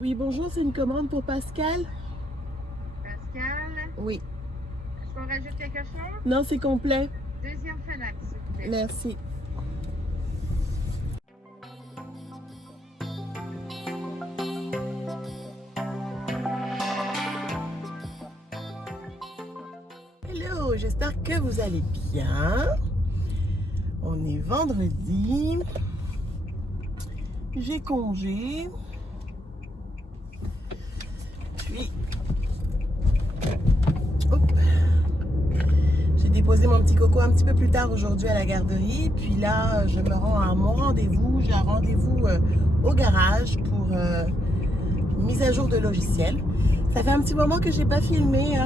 Oui, bonjour, c'est une commande pour Pascal? Pascal, Oui. je vous rajoute quelque chose? Non, c'est complet. Deuxième fenêtre, s'il vous plaît. Merci. Hello, j'espère que vous allez bien. On est vendredi. J'ai congé. Puis, hop, j'ai déposé mon petit coco un petit peu plus tard aujourd'hui à la garderie. Puis là, je me rends à mon rendez-vous. J'ai un rendez-vous au garage pour mise à jour de logiciel. Ça fait un petit moment que j'ai pas filmé.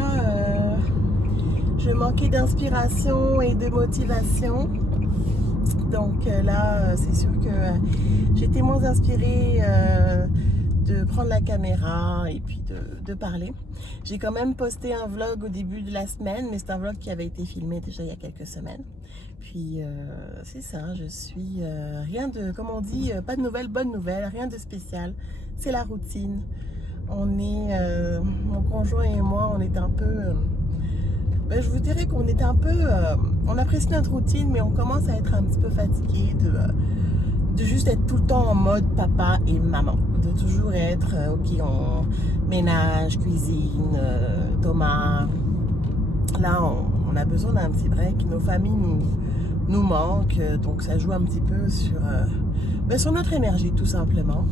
Je manquais d'inspiration et de motivation. Donc là, c'est sûr que j'étais moins inspirée de prendre la caméra et puis de parler. J'ai quand même posté un vlog au début de la semaine, mais c'est un vlog qui avait été filmé déjà il y a quelques semaines. Puis c'est ça, je suis rien de, comme on dit, pas de nouvelles, bonnes nouvelles, rien de spécial. C'est la routine. On est, mon conjoint et moi, on est un peu... je vous dirais qu'on est un peu... on apprécie notre routine, mais on commence à être un petit peu fatigué de juste être tout le temps en mode papa et maman. De toujours être, ok, on ménage, cuisine, Thomas. Là, on a besoin d'un petit break. Nos familles nous manquent, donc ça joue un petit peu sur notre énergie, tout simplement.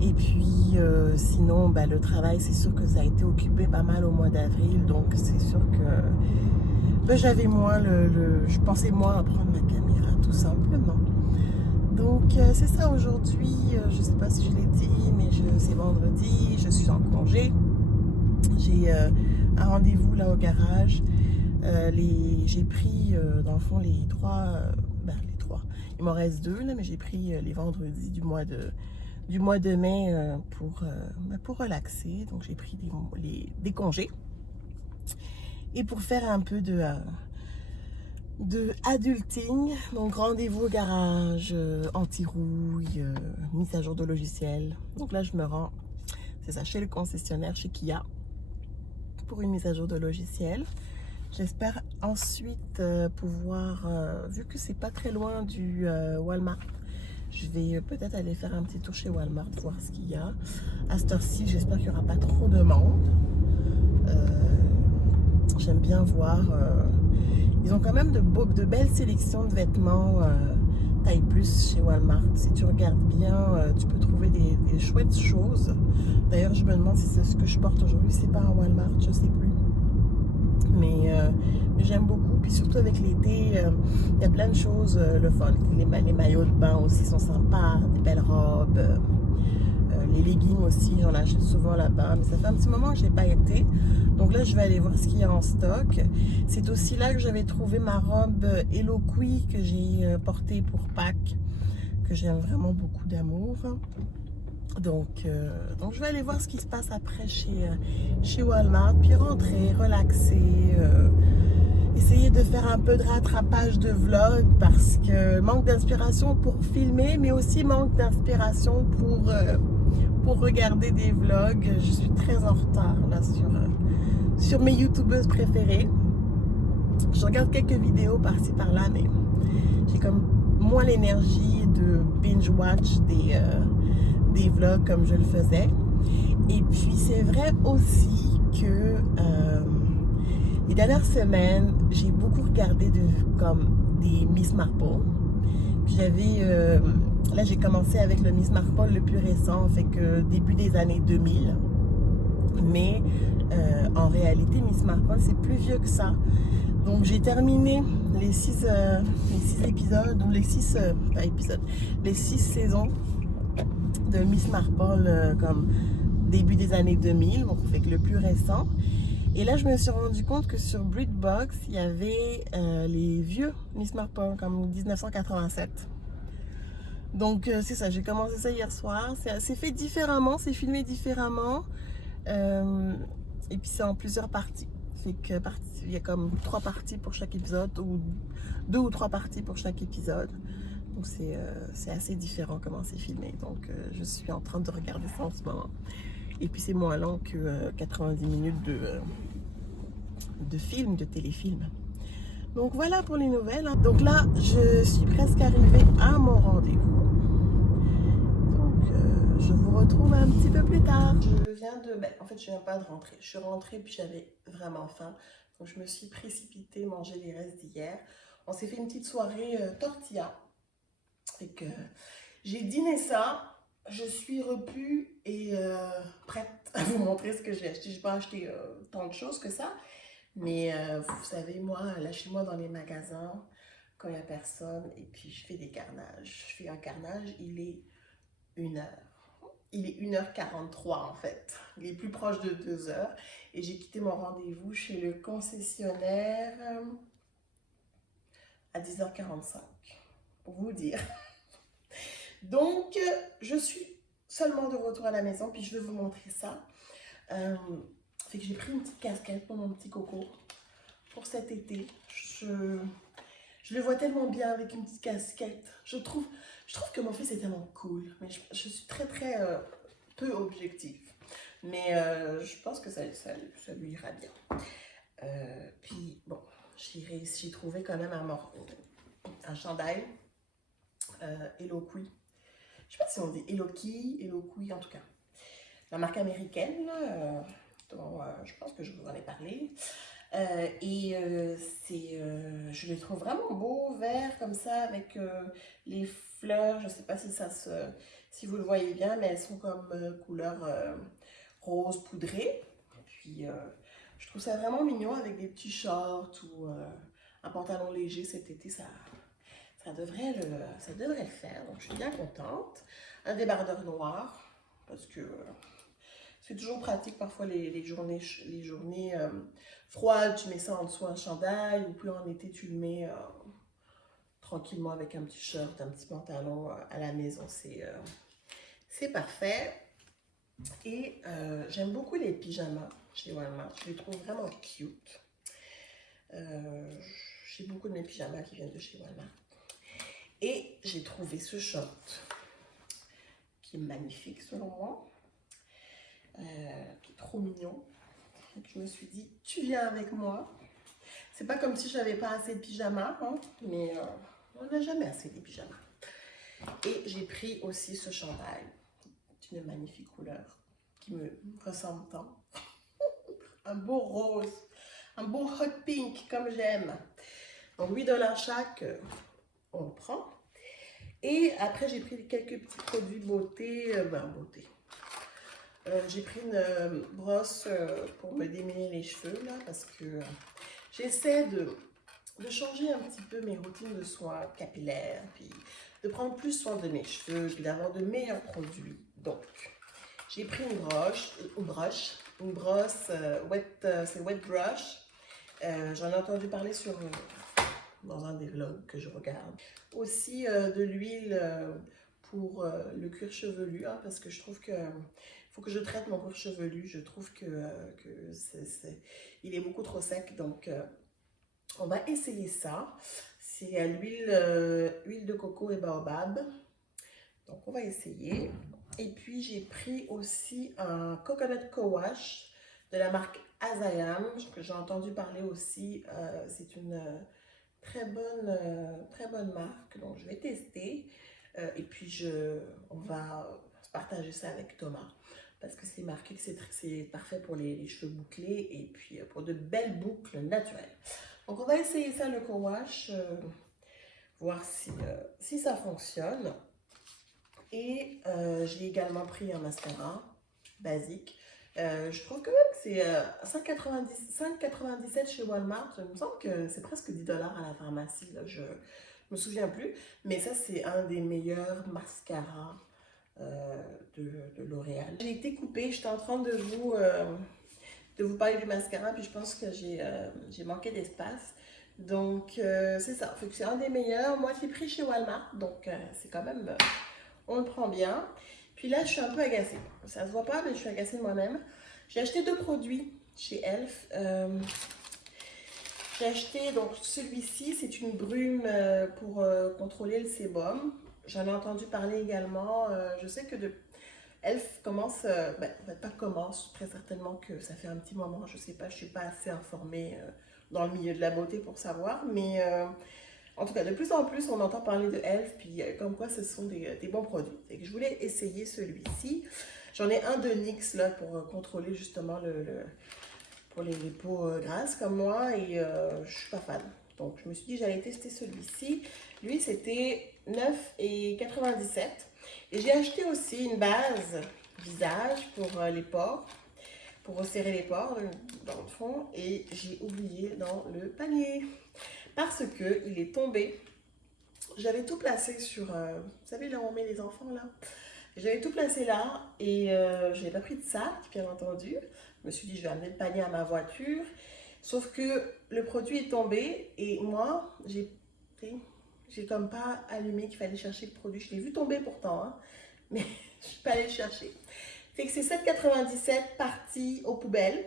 Et puis, sinon, le travail, c'est sûr que ça a été occupé pas mal au mois d'avril. Donc, c'est sûr que j'avais moins je pensais moins à prendre ma caméra, tout simplement. Donc, c'est ça aujourd'hui. Je sais pas si je l'ai dit, mais c'est vendredi. Je suis en congé. J'ai un rendez-vous là au garage. J'ai pris, dans le fond, les trois. Les trois. Il m'en reste deux, là, mais j'ai pris les vendredis du mois de mai pour relaxer. Donc j'ai pris des congés. Et pour faire un peu de adulting, donc rendez-vous au garage, anti-rouille, mise à jour de logiciel. Donc là je me rends, c'est ça, chez le concessionnaire, chez Kia, pour une mise à jour de logiciel. J'espère ensuite pouvoir, vu que c'est pas très loin du Walmart, je vais peut-être aller faire un petit tour chez Walmart, voir ce qu'il y a. À cette heure-ci, j'espère qu'il n'y aura pas trop de monde. J'aime bien voir. Ils ont quand même de belles sélections de vêtements taille plus chez Walmart. Si tu regardes bien, tu peux trouver des chouettes choses. D'ailleurs, je me demande si c'est ce que je porte aujourd'hui, c'est pas un Walmart, je sais plus. Mais j'aime beaucoup. Puis surtout avec l'été, il y a plein de choses le fun. Les maillots de bain aussi sont sympas, des belles robes. Les leggings aussi, j'en achète souvent là-bas. Mais ça fait un petit moment que je n'ai pas été. Donc là, je vais aller voir ce qu'il y a en stock. C'est aussi là que j'avais trouvé ma robe Eloquii que j'ai portée pour Pâques, que j'aime vraiment beaucoup d'amour. Donc je vais aller voir ce qui se passe après chez Walmart, puis rentrer, relaxer, essayer de faire un peu de rattrapage de vlog parce que manque d'inspiration pour filmer, mais aussi manque d'inspiration pour regarder des vlogs. Je suis très en retard là sur mes youtubeuses préférées. Je regarde quelques vidéos par-ci par-là, mais j'ai comme moins l'énergie de binge-watch des vlogs comme je le faisais. Et puis c'est vrai aussi que les dernières semaines, j'ai beaucoup regardé des Miss Marple. Là j'ai commencé avec le Miss Marple le plus récent, fait que début des années 2000. Mais en réalité, Miss Marple, c'est plus vieux que ça. Donc j'ai terminé les 6 épisodes, ou les 6 saisons de Miss Marple comme début des années 2000, donc fait que le plus récent. Et là, je me suis rendu compte que sur BritBox, il y avait les vieux Miss Marple, comme 1987. Donc c'est ça, j'ai commencé ça hier soir. C'est fait différemment, c'est filmé différemment. Et puis c'est en plusieurs parties. Fait que il y a comme 3 parties pour chaque épisode, ou 2 ou 3 parties pour chaque épisode. Donc c'est assez différent comment c'est filmé. Donc je suis en train de regarder ça en ce moment. Et puis c'est moins long que 90 minutes de film, de téléfilm. Donc voilà pour les nouvelles. Donc là, je suis presque arrivée à mon rendez-vous. Donc je vous retrouve un petit peu plus tard. Je viens de... en fait, je viens pas de rentrer. Je suis rentrée puis j'avais vraiment faim. Donc je me suis précipitée manger les restes d'hier. On s'est fait une petite soirée tortilla. Et que j'ai dîné ça. Je suis repue et prête à vous montrer ce que j'ai acheté. Je n'ai pas acheté tant de choses que ça. Mais vous savez, moi, là, chez moi, dans les magasins, quand il n'y a personne, et puis je fais des carnages. Je fais un carnage, il est 1h. Il est 1h43 en fait. Il est plus proche de 2h. Et j'ai quitté mon rendez-vous chez le concessionnaire à 10h45. Pour vous dire. Donc, je suis seulement de retour à la maison, puis je vais vous montrer ça. Fait que j'ai pris une petite casquette pour mon petit coco pour cet été. Je le vois tellement bien avec une petite casquette. Je trouve que mon fils est tellement cool, mais je suis très peu objective. Mais je pense que ça lui ira bien. Puis bon, j'ai trouvé quand même un chandail Eloquii. Je sais pas si on dit Eloquii, en tout cas. La marque américaine, dont je pense que je vous en ai parlé. Je les trouve vraiment beaux, verts comme ça, avec les fleurs. Je sais pas si vous le voyez bien, mais elles sont comme couleur rose poudrée. Puis je trouve ça vraiment mignon avec des petits shorts ou un pantalon léger cet été. Ça devrait le faire, donc je suis bien contente. Un débardeur noir, parce que c'est toujours pratique parfois les journées froides, tu mets ça en dessous un chandail, ou puis en été tu le mets tranquillement avec un petit short, un petit pantalon à la maison, c'est parfait. Et j'aime beaucoup les pyjamas chez Walmart, je les trouve vraiment cute. J'ai beaucoup de mes pyjamas qui viennent de chez Walmart. Et j'ai trouvé ce short qui est magnifique selon moi, qui est trop mignon. Donc je me suis dit, tu viens avec moi. C'est pas comme si j'avais pas assez de pyjamas, hein, mais on n'a jamais assez de pyjamas. Et j'ai pris aussi ce chandail, d'une magnifique couleur qui me ressemble tant. Un beau rose, un beau hot pink comme j'aime. Donc 8$ chaque. On le prend. Et après, j'ai pris quelques petits produits beauté. J'ai pris une brosse pour me démêler les cheveux, là, parce que j'essaie de changer un petit peu mes routines de soins capillaires, puis de prendre plus soin de mes cheveux, puis d'avoir de meilleurs produits. Donc, j'ai pris une brosse, c'est Wet Brush. J'en ai entendu parler dans un des vlogs que je regarde. Aussi de l'huile pour le cuir chevelu, hein, parce que je trouve que faut que je traite mon cuir chevelu. Je trouve que il est beaucoup trop sec, donc on va essayer ça. C'est à huile de coco et baobab. Donc on va essayer. Et puis j'ai pris aussi un coconut co-wash de la marque Azayam, que j'ai entendu parler aussi. C'est une très bonne marque, donc je vais tester. Et puis on va partager ça avec Thomas, parce que c'est marqué que c'est parfait pour les cheveux bouclés et puis pour de belles boucles naturelles. Donc on va essayer ça, le co-wash, voir si ça fonctionne. Et j'ai également pris un mascara basique. Je trouve quand même que c'est 5,97 chez Walmart. Il me semble que c'est presque 10$ à la pharmacie, là, je me souviens plus. Mais ça, c'est un des meilleurs mascaras de L'Oréal. J'ai été coupée, j'étais en train de vous parler du mascara, puis je pense que j'ai manqué d'espace. Donc, c'est ça. Fait que c'est un des meilleurs. Moi, je l'ai pris chez Walmart, donc c'est quand même... on le prend bien. Puis là, je suis un peu agacée. Ça se voit pas, mais je suis agacée de moi-même. J'ai acheté 2 produits chez Elf. J'ai acheté donc celui-ci, c'est une brume pour contrôler le sébum. J'en ai entendu parler également. Je sais que Elf commence, en fait pas commence, très certainement que ça fait un petit moment, je sais pas, je suis pas assez informée dans le milieu de la beauté pour savoir, mais en tout cas de plus en plus on entend parler de Elf, puis comme quoi ce sont des bons produits. Et que je voulais essayer celui-ci. J'en ai un de NYX là pour contrôler justement pour les peaux grasses comme moi et je suis pas fan. Donc je me suis dit j'allais tester celui-ci. Lui c'était 9,97 €. Et j'ai acheté aussi une base visage pour les pores, pour resserrer les pores dans le fond. Et j'ai oublié dans le panier parce que il est tombé. J'avais tout placé sur, vous savez là où on met les enfants là. J'avais tout placé là et je n'ai pas pris de sac bien entendu. Je me suis dit je vais amener le panier à ma voiture. Sauf que le produit est tombé et moi j'ai comme pas allumé qu'il fallait chercher le produit. Je l'ai vu tomber pourtant, hein, mais je suis pas allée le chercher. Fait que c'est 7,97 parti aux poubelles.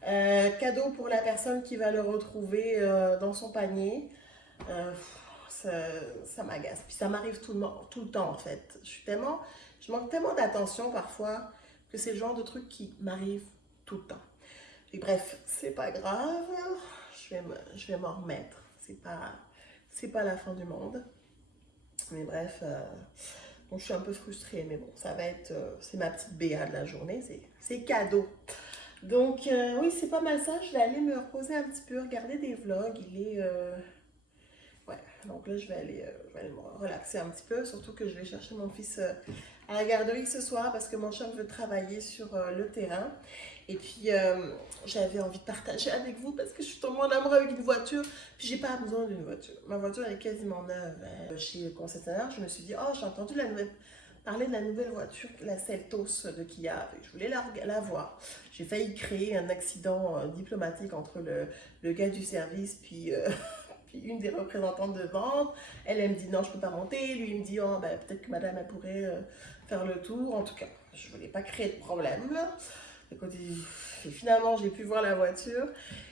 Cadeau pour la personne qui va le retrouver dans son panier. Ça m'agace. Puis ça m'arrive tout le temps en fait. Je manque tellement d'attention parfois que c'est le genre de truc qui m'arrive tout le temps. Et bref, c'est pas grave. Je vais m'en remettre. C'est pas la fin du monde. Mais bref, donc je suis un peu frustrée. Mais bon, ça va être... c'est ma petite BA de la journée. C'est cadeau. Donc oui, c'est pas mal ça. Je vais aller me reposer un petit peu, regarder des vlogs. Il est... ouais, donc là je vais aller me relaxer un petit peu. Surtout que je vais chercher mon fils à la garderie ce soir parce que mon chum veut travailler sur le terrain. Et puis j'avais envie de partager avec vous parce que je suis tombée en amour avec une voiture. Puis j'ai pas besoin d'une voiture. Ma voiture elle est quasiment neuve. Chez le concessionnaire, je me suis dit, oh j'ai entendu parler de la nouvelle voiture, la Seltos de Kia. Je voulais la voir. J'ai failli créer un accident diplomatique entre le gars du service puis une des représentantes de vente. Elle me dit non, je peux pas monter. Lui, il me dit oh, ben, peut-être que madame, elle pourrait faire le tour. En tout cas, je voulais pas créer de problème. Et finalement, j'ai pu voir la voiture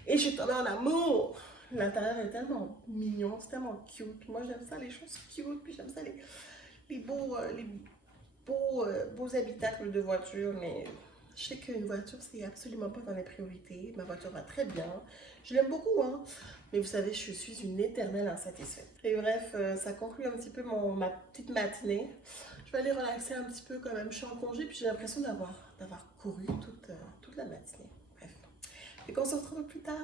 et je suis tombée en amour. L'intérieur est tellement mignon, c'est tellement cute. Puis moi, j'aime ça, les choses cute. Puis j'aime ça, les beaux habitacles de voiture. Mais je sais qu'une voiture, c'est absolument pas dans mes priorités. Ma voiture va très bien. Je l'aime beaucoup, hein. Mais vous savez, je suis une éternelle insatisfaite. Et bref, ça conclut un petit peu ma petite matinée. Je vais aller relaxer un petit peu quand même. Je suis en congé, puis j'ai l'impression d'avoir couru toute la matinée. Bref. Et qu'on se retrouve plus tard.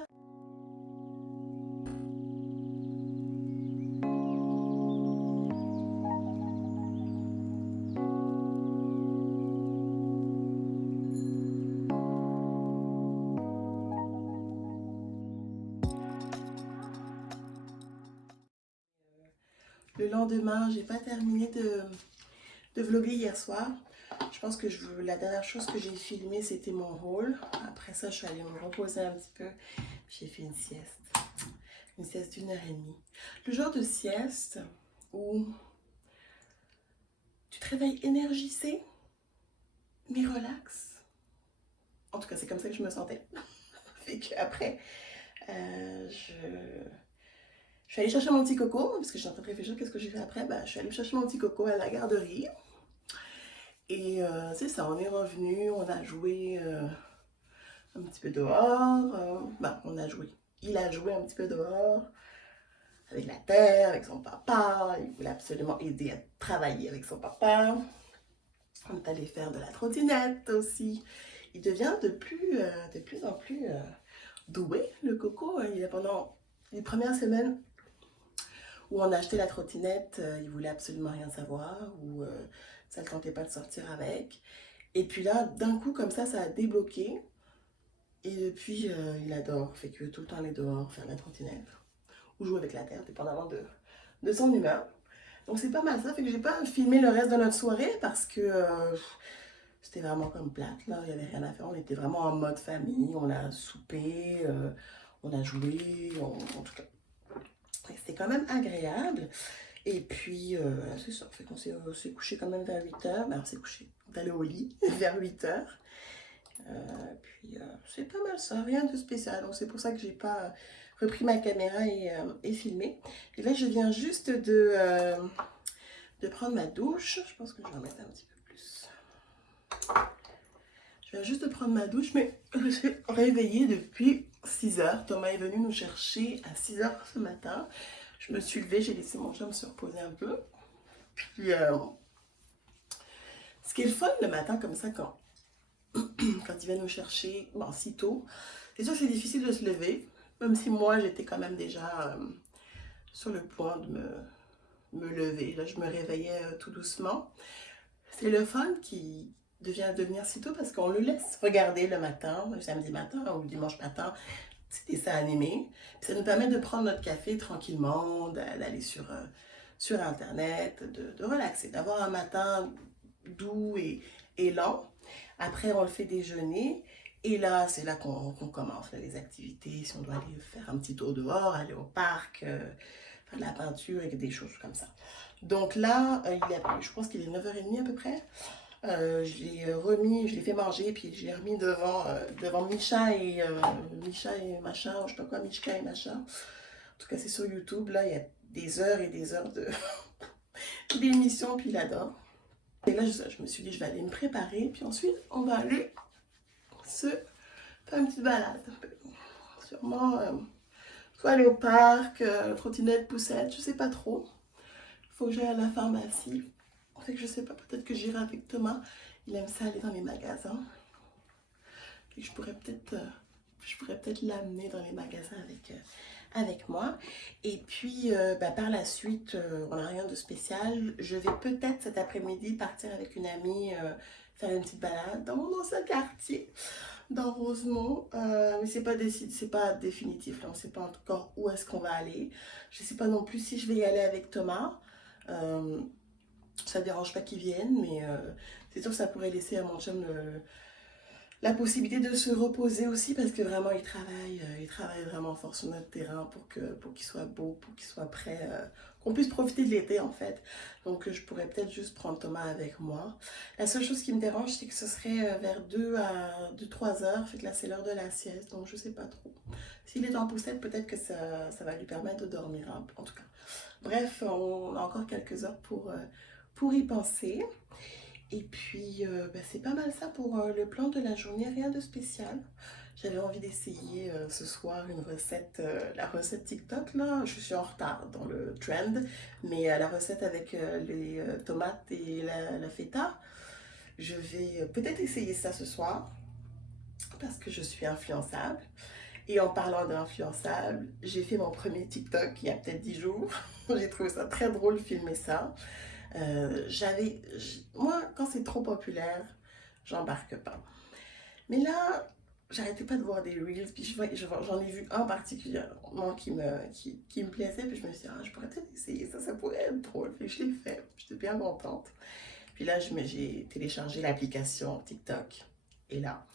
Le lendemain, j'ai pas terminé de vlogger hier soir. Je pense que la dernière chose que j'ai filmée, c'était mon haul. Après ça, je suis allée me reposer un petit peu. J'ai fait une sieste. Une sieste d'1h30. Le genre de sieste où tu te réveilles énergisé, mais relax. En tout cas, c'est comme ça que je me sentais. Fait qu'après, je suis allée chercher mon petit coco, parce que je suis en train de réfléchir qu'est-ce que j'ai fait après. Je suis allée chercher mon petit coco à la garderie. Et c'est ça, on est revenu, on a joué un petit peu dehors. On a joué. Il a joué un petit peu dehors, avec la terre, avec son papa. Il voulait absolument aider à travailler avec son papa. On est allé faire de la trottinette aussi. Il devient de plus en plus doué, le coco. Il est pendant les premières semaines où on a acheté la trottinette, il voulait absolument rien savoir, ou ça ne le tentait pas de sortir avec. Et puis là, d'un coup, comme ça a débloqué. Et depuis, il adore, fait que tout le temps aller dehors, faire la trottinette, ou jouer avec la terre, dépendamment de son humeur. Donc c'est pas mal ça, fait que j'ai pas filmé le reste de notre soirée parce que c'était vraiment comme plate, là, il n'y avait rien à faire. On était vraiment en mode famille, on a soupé, on a joué, en tout cas. C'était quand même agréable. Et puis, c'est ça. Fait qu'on s'est couché quand même vers 8h. On s'est couché. On est allé au lit vers 8h. Puis, c'est pas mal ça. Rien de spécial. Donc, c'est pour ça que j'ai pas repris ma caméra et filmé. Et là, je viens juste de prendre ma douche. Je pense que je vais en mettre un petit peu plus. Je viens juste de prendre ma douche, mais je suis réveillée depuis 6 heures. Thomas est venu nous chercher à 6 heures ce matin. Je me suis levée, j'ai laissé mon chum se reposer un peu. Puis, ce qui est le fun le matin comme ça, quand il vient nous chercher, bon, si tôt, c'est sûr que c'est difficile de se lever, même si moi, j'étais quand même déjà sur le point de me lever. Là, je me réveillais tout doucement. C'est le fun qui devient devenir si tôt parce qu'on le laisse regarder le matin, le samedi matin ou le dimanche matin, c'est des dessins animés. Puis ça nous permet de prendre notre café tranquillement, d'aller sur Internet, de relaxer, d'avoir un matin doux et lent. Après, on le fait déjeuner. Et là, c'est là qu'on commence là, les activités. Si on doit aller faire un petit tour dehors, aller au parc, faire de la peinture et des choses comme ça. Donc là, je pense qu'il est 9h30 à peu près. Je l'ai fait manger, puis je l'ai remis devant Misha et machin, je sais pas quoi, Mishka et machin. En tout cas, c'est sur YouTube. Là, il y a des heures et des heures d'émissions, puis il adore. Et là, je me suis dit, je vais aller me préparer, puis ensuite, on va aller se faire une petite balade. Sûrement, soit aller au parc, trottinette, poussette, je sais pas trop. Il faut que j'aille à la pharmacie. Fait que je sais pas, peut-être que j'irai avec Thomas. Il aime ça aller dans les magasins. Fait que je pourrais peut-être l'amener dans les magasins avec moi. Et puis, par la suite, on n'a rien de spécial. Je vais peut-être cet après-midi partir avec une amie, faire une petite balade dans mon ancien quartier, dans Rosemont. Mais c'est pas définitif, là. On ne sait pas encore où est-ce qu'on va aller. Je ne sais pas non plus si je vais y aller avec Thomas. Ça ne dérange pas qu'il vienne, mais c'est sûr que ça pourrait laisser à mon chum la possibilité de se reposer aussi, parce que vraiment il travaille vraiment fort sur notre terrain pour qu'il soit beau, pour qu'il soit prêt, qu'on puisse profiter de l'été en fait. Donc je pourrais peut-être juste prendre Thomas avec moi. La seule chose qui me dérange, c'est que ce serait vers 2-3 heures, fait que là c'est l'heure de la sieste, donc je sais pas trop. S'il est en poussette, peut-être que ça va lui permettre de dormir un peu, en tout cas. Bref, on a encore quelques heures pour y penser. Et puis, c'est pas mal ça pour le plan de la journée, rien de spécial. J'avais envie d'essayer ce soir une recette, la recette TikTok là. Je suis en retard dans le trend, mais la recette avec les tomates et la feta. Je vais peut-être essayer ça ce soir parce que je suis influençable. Et en parlant d'influençable, j'ai fait mon premier TikTok il y a peut-être 10 jours. J'ai trouvé ça très drôle, filmer ça. Moi, quand c'est trop populaire, j'embarque pas. Mais là, j'arrêtais pas de voir des reels, puis j'en ai vu un particulièrement qui me plaisait, puis je me suis dit, je pourrais peut-être essayer ça pourrait être drôle. Puis je l'ai fait, j'étais bien contente. Puis là, j'ai téléchargé l'application TikTok, et là,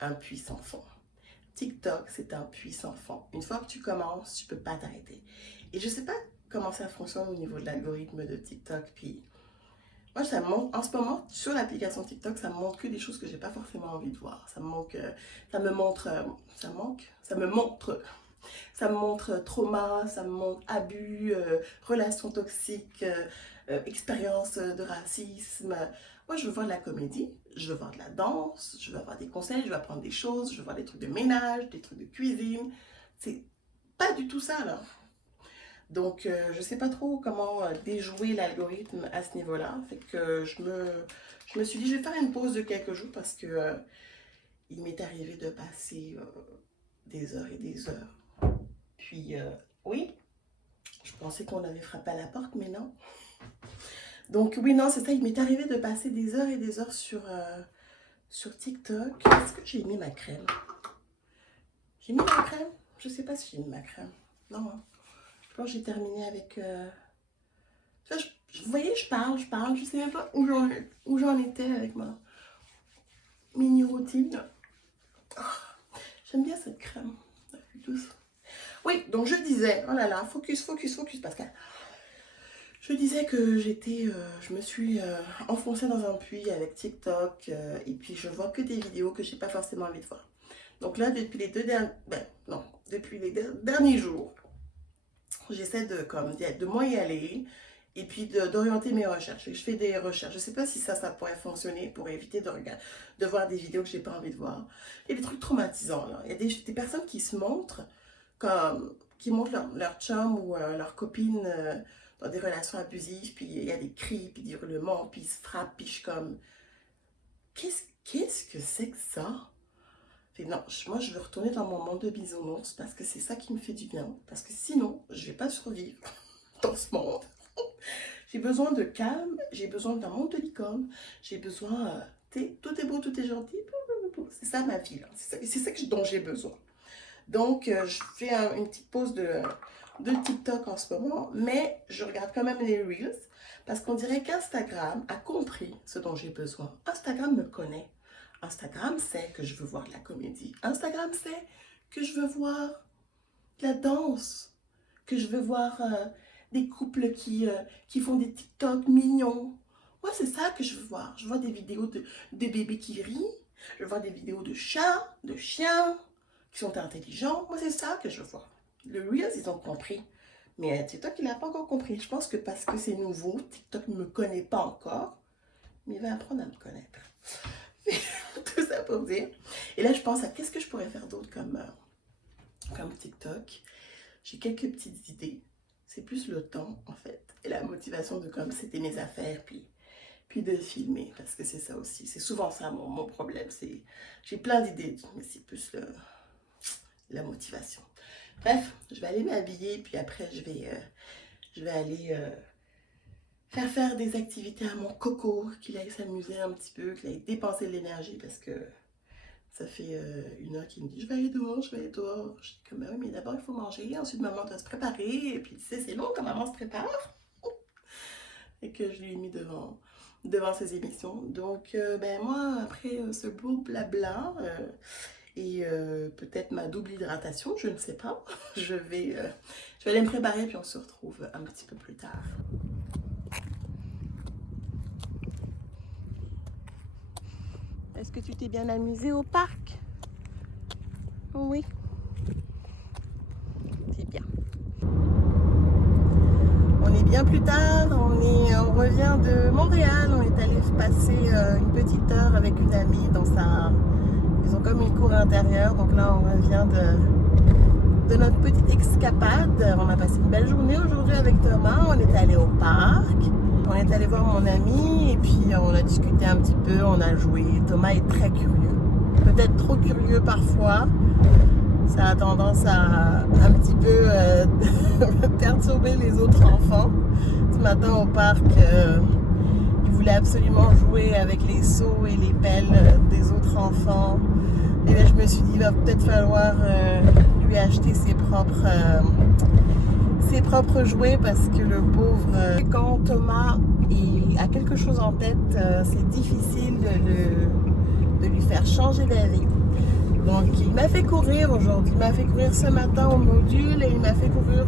un puissant fond. TikTok, c'est un puissant fond. Une fois que tu commences, tu peux pas t'arrêter. Et je sais pas comment ça fonctionne au niveau de l'algorithme de TikTok. Puis moi, ça me montre, en ce moment, sur l'application TikTok, ça me montre que des choses que j'ai pas forcément envie de voir. Ça me montre trauma, ça me montre abus, relations toxiques, expériences de racisme. Moi, je veux voir de la comédie, je veux voir de la danse, je veux avoir des conseils, je veux apprendre des choses, je veux voir des trucs de ménage, des trucs de cuisine. C'est pas du tout ça, là. Donc, je sais pas trop comment déjouer l'algorithme à ce niveau-là. Fait que je me suis dit, je vais faire une pause de quelques jours parce que il m'est arrivé de passer des heures et des heures. Puis, oui, je pensais qu'on avait frappé à la porte, mais non. Donc, oui, non, c'est ça, il m'est arrivé de passer des heures et des heures sur TikTok. Est-ce que j'ai mis ma crème? J'ai mis ma crème? Je sais pas si j'ai mis ma crème. Non, hein. Je pense que j'ai terminé avec... vous voyez, je parle, je sais même pas où j'en étais avec ma mini routine. Oh, j'aime bien cette crème. Oui, donc je disais, oh là là, focus, Pascal. Je disais que je me suis enfoncée dans un puits avec TikTok et puis je vois que des vidéos que j'ai pas forcément envie de voir. Donc là, depuis les derniers jours, j'essaie de moins y aller et puis d'orienter mes recherches. Et je fais des recherches. Je sais pas si ça pourrait fonctionner pour éviter de voir des vidéos que j'ai pas envie de voir. Il y a des trucs traumatisants là. Il y a des personnes qui se montrent qui montrent leur chum ou leur copine dans des relations abusives, puis il y a des cris, puis des hurlements, puis ils se frappent, puis je suis comme... Qu'est-ce que c'est que ça? Et non, moi je veux retourner dans mon monde de bisounours parce que c'est ça qui me fait du bien. Parce que sinon, je vais pas survivre dans ce monde. J'ai besoin de calme, j'ai besoin d'un monde de licorne, j'ai besoin... tout est beau, tout est gentil. C'est ça ma vie, là. C'est ça dont j'ai besoin. Donc, je fais une petite pause de TikTok en ce moment, mais je regarde quand même les Reels parce qu'on dirait qu'Instagram a compris ce dont j'ai besoin. Instagram me connaît. Instagram sait que je veux voir de la comédie. Instagram sait que je veux voir de la danse, que je veux voir des couples qui font des TikTok mignons. Moi, c'est ça que je veux voir. Je vois des vidéos de bébés qui rient, je vois des vidéos de chats, de chiens qui sont intelligents. Moi, c'est ça que je veux voir. Le Reels, ils ont compris. Mais TikTok, il n'a pas encore compris. Je pense que parce que c'est nouveau, TikTok ne me connaît pas encore. Mais il va apprendre à me connaître. Tout ça pour dire. Et là, je pense à qu'est-ce que je pourrais faire d'autre comme TikTok. J'ai quelques petites idées. C'est plus le temps, en fait. Et la motivation de comme c'était mes affaires, puis de filmer. Parce que c'est ça aussi. C'est souvent ça mon problème. J'ai plein d'idées, mais c'est plus la motivation. Bref, je vais aller m'habiller, puis après je vais aller faire des activités à mon coco, qu'il aille s'amuser un petit peu, qu'il aille dépenser de l'énergie, parce que ça fait 1 heure qu'il me dit je vais aller dehors, je vais aller dehors. Je dis comme oui, mais d'abord il faut manger, ensuite maman doit se préparer, et puis tu sais, c'est long quand maman se prépare. Et que je lui ai mis devant ses émissions. Donc moi, après ce beau blabla, et peut-être ma double hydratation, je ne sais pas. Je vais aller me préparer puis on se retrouve un petit peu plus tard. Est-ce que tu t'es bien amusé au parc? Oui. C'est bien. On est bien plus tard, on revient de Montréal. On est allé passer une petite heure avec une amie dans sa... Ils ont comme une cour intérieure, donc là on revient de notre petite escapade. On a passé une belle journée aujourd'hui avec Thomas, on est allé au parc, on est allé voir mon ami et puis on a discuté un petit peu, on a joué. Thomas est très curieux, peut-être trop curieux parfois, ça a tendance à un petit peu perturber les autres enfants. Ce matin au parc, il voulait absolument jouer avec les seaux et les pelles des autres enfants. Et là, je me suis dit, il va peut-être falloir lui acheter ses propres jouets parce que le pauvre, quand Thomas a quelque chose en tête, c'est difficile de lui faire changer d'avis. Donc, il m'a fait courir aujourd'hui, il m'a fait courir ce matin au module et il m'a fait courir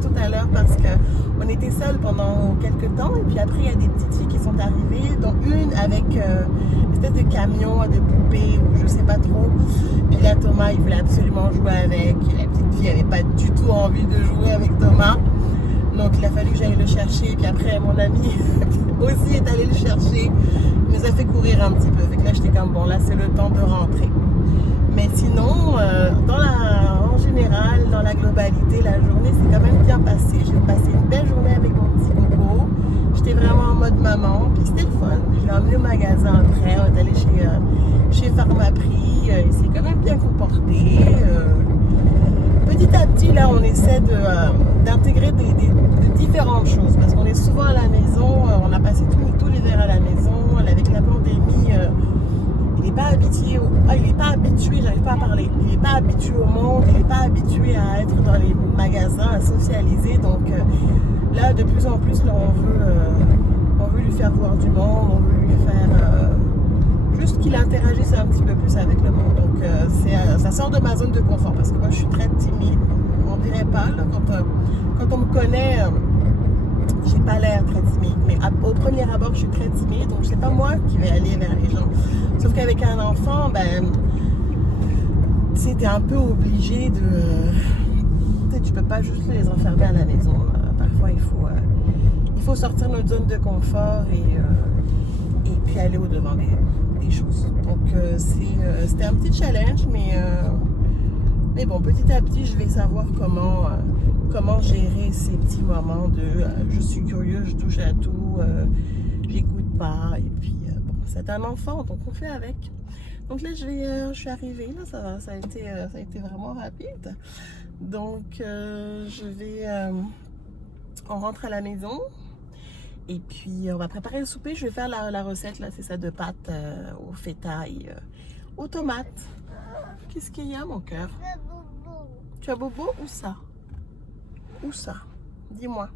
tout à l'heure parce qu'on était seuls pendant quelques temps. Et puis après, il y a des petites filles qui sont arrivées, dont une avec une espèce de camion, de poupée ou je sais pas trop. Puis là, Thomas, il voulait absolument jouer avec. Et la petite fille n'avait pas du tout envie de jouer avec Thomas. Donc, il a fallu que j'aille le chercher. Puis après, mon ami aussi est allé le chercher. Il nous a fait courir un petit peu. Fait que là, j'étais comme, bon, là, c'est le temps de rentrer. Mais sinon, en général, dans la globalité, la journée s'est quand même bien passée. J'ai passé une belle journée avec mon petit coco. J'étais vraiment en mode maman, puis c'était le fun. Je l'ai emmené au magasin après, on est allé chez Pharmaprix. Il s'est quand même bien comporté. Petit à petit, là, on essaie d'intégrer de différentes choses. Parce qu'on est souvent à la maison, on a passé tout l'hiver à la maison. Avec la pandémie, il n'est pas habitué, j'arrive pas à parler. Il n'est pas habitué au monde, il n'est pas habitué à être dans les magasins, à socialiser. Donc là, de plus en plus, là, on veut lui faire voir du monde, on veut lui faire juste qu'il interagisse un petit peu plus avec le monde. Donc ça sort de ma zone de confort parce que moi, je suis très timide. On dirait pas, là, quand on me connaît, j'ai pas l'air très timide, mais au premier abord, je suis très timide, donc c'est pas moi qui vais aller vers les gens. Sauf qu'avec un enfant, ben, tu sais, t'es un peu obligé de... Tu sais, tu peux pas juste les enfermer à la maison. Là. Parfois, il faut sortir de notre zone de confort et puis aller au-devant des choses. Donc, c'était un petit challenge, mais bon, petit à petit, je vais savoir comment gérer ces petits moments de je suis curieux, je touche à tout, j'écoute pas. Et puis, bon, c'est un enfant, donc on fait avec. Donc là, je suis arrivée, là, ça a été vraiment rapide. Donc, on rentre à la maison. Et puis, on va préparer le souper. Je vais faire la recette, là, c'est ça, de pâtes au feta et aux tomates. Qu'est-ce qu'il y a, mon cœur? Tu as bobo ou ça? Où ça? Dis-moi.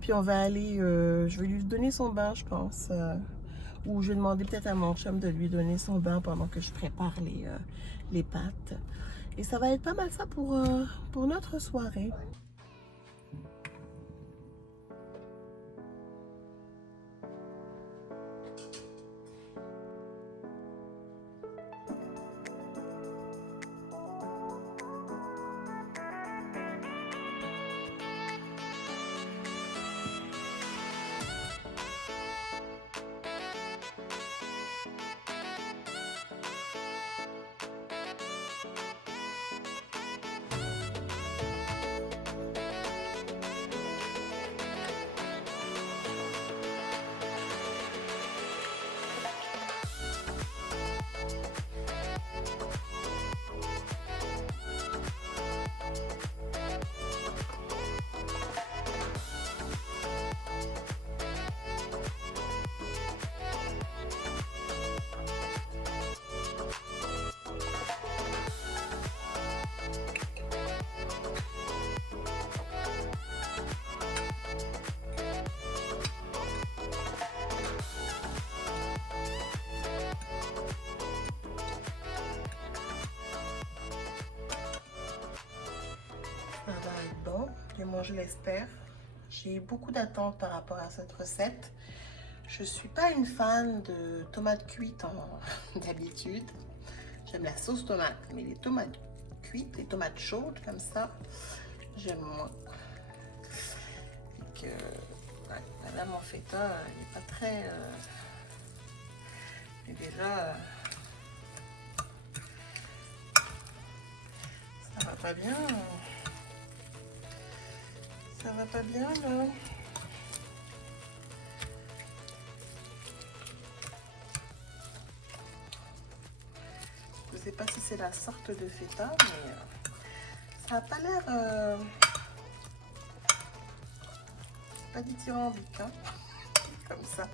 Puis on va aller, je vais lui donner son bain, je pense. Ou je vais demander peut-être à mon chum de lui donner son bain pendant que je prépare les pâtes. Et ça va être pas mal ça pour notre soirée. Ça va être bon, du moins je l'espère. J'ai beaucoup d'attentes par rapport à cette recette. Je ne suis pas une fan de tomates cuites d'habitude. J'aime la sauce tomate, mais les tomates cuites, les tomates chaudes comme ça, j'aime moins. Et que, ouais, là, mon feta, il n'est pas très... mais déjà, ça va pas bien. Ça va pas bien, là. Je sais pas si c'est la sorte de feta, mais ça n'a pas l'air... pas dithyrambique, hein, comme ça.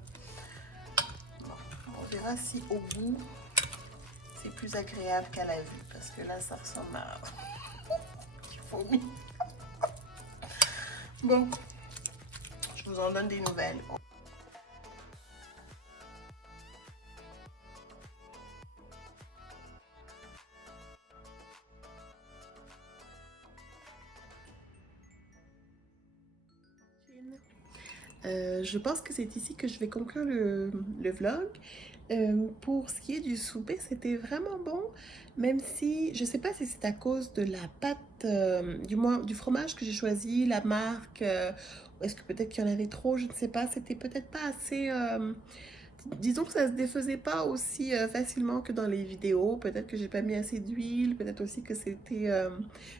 Bon, on verra si au goût, c'est plus agréable qu'à la vue, parce que là, ça ressemble à... du vomi. Bon, je vous en donne des nouvelles. Je pense que c'est ici que je vais conclure le vlog. Pour ce qui est du souper, c'était vraiment bon, même si je sais pas si c'est à cause de la pâte, du moins du fromage que j'ai choisi, la marque, est-ce que peut-être qu'il y en avait trop, je ne sais pas, c'était peut-être pas assez... disons que ça se défaisait pas aussi facilement que dans les vidéos. Peut-être que j'ai pas mis assez d'huile, peut-être aussi que c'était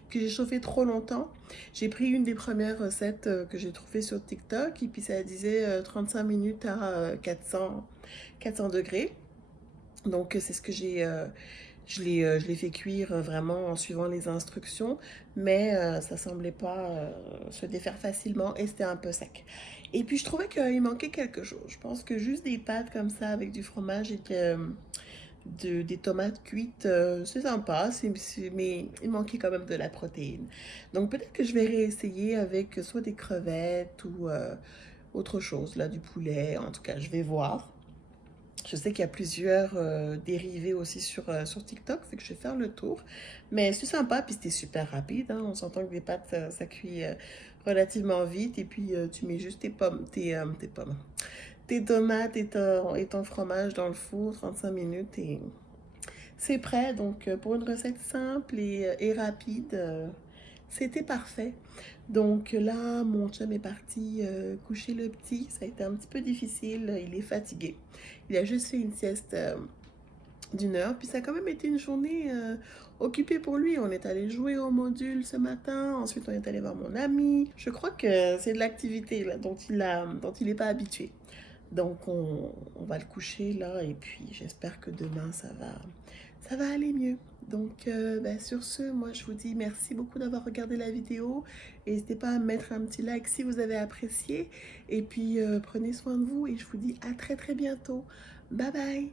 que j'ai chauffé trop longtemps. J'ai pris une des premières recettes que j'ai trouvées sur TikTok et puis ça disait 35 minutes à 400 degrés. Donc c'est ce que je l'ai fait cuire vraiment en suivant les instructions, mais ça semblait pas se défaire facilement et c'était un peu sec. Et puis je trouvais qu'il manquait quelque chose. Je pense que juste des pâtes comme ça avec du fromage et des tomates cuites, c'est sympa, mais il manquait quand même de la protéine. Donc peut-être que je vais réessayer avec soit des crevettes ou autre chose, là, du poulet. En tout cas, je vais voir. Je sais qu'il y a plusieurs dérivés aussi sur TikTok, fait que je vais faire le tour. Mais c'est sympa, puis c'était super rapide, hein. On s'entend que des pâtes, ça cuit relativement vite. Et puis, tu mets juste tes tomates et ton fromage dans le four, 35 minutes et c'est prêt. Donc, pour une recette simple et rapide, c'était parfait. Donc là, mon chum est parti coucher le petit. Ça a été un petit peu difficile. Il est fatigué. Il a juste fait une sieste d'1 heure. Puis ça a quand même été une journée occupée pour lui. On est allé jouer au module ce matin. Ensuite, on est allé voir mon ami. Je crois que c'est de l'activité là, dont il n'est pas habitué. Donc, on va le coucher là. Et puis, j'espère que demain, ça va aller mieux. Donc, sur ce, moi, je vous dis merci beaucoup d'avoir regardé la vidéo. N'hésitez pas à mettre un petit like si vous avez apprécié. Et puis, prenez soin de vous et je vous dis à très très bientôt. Bye bye!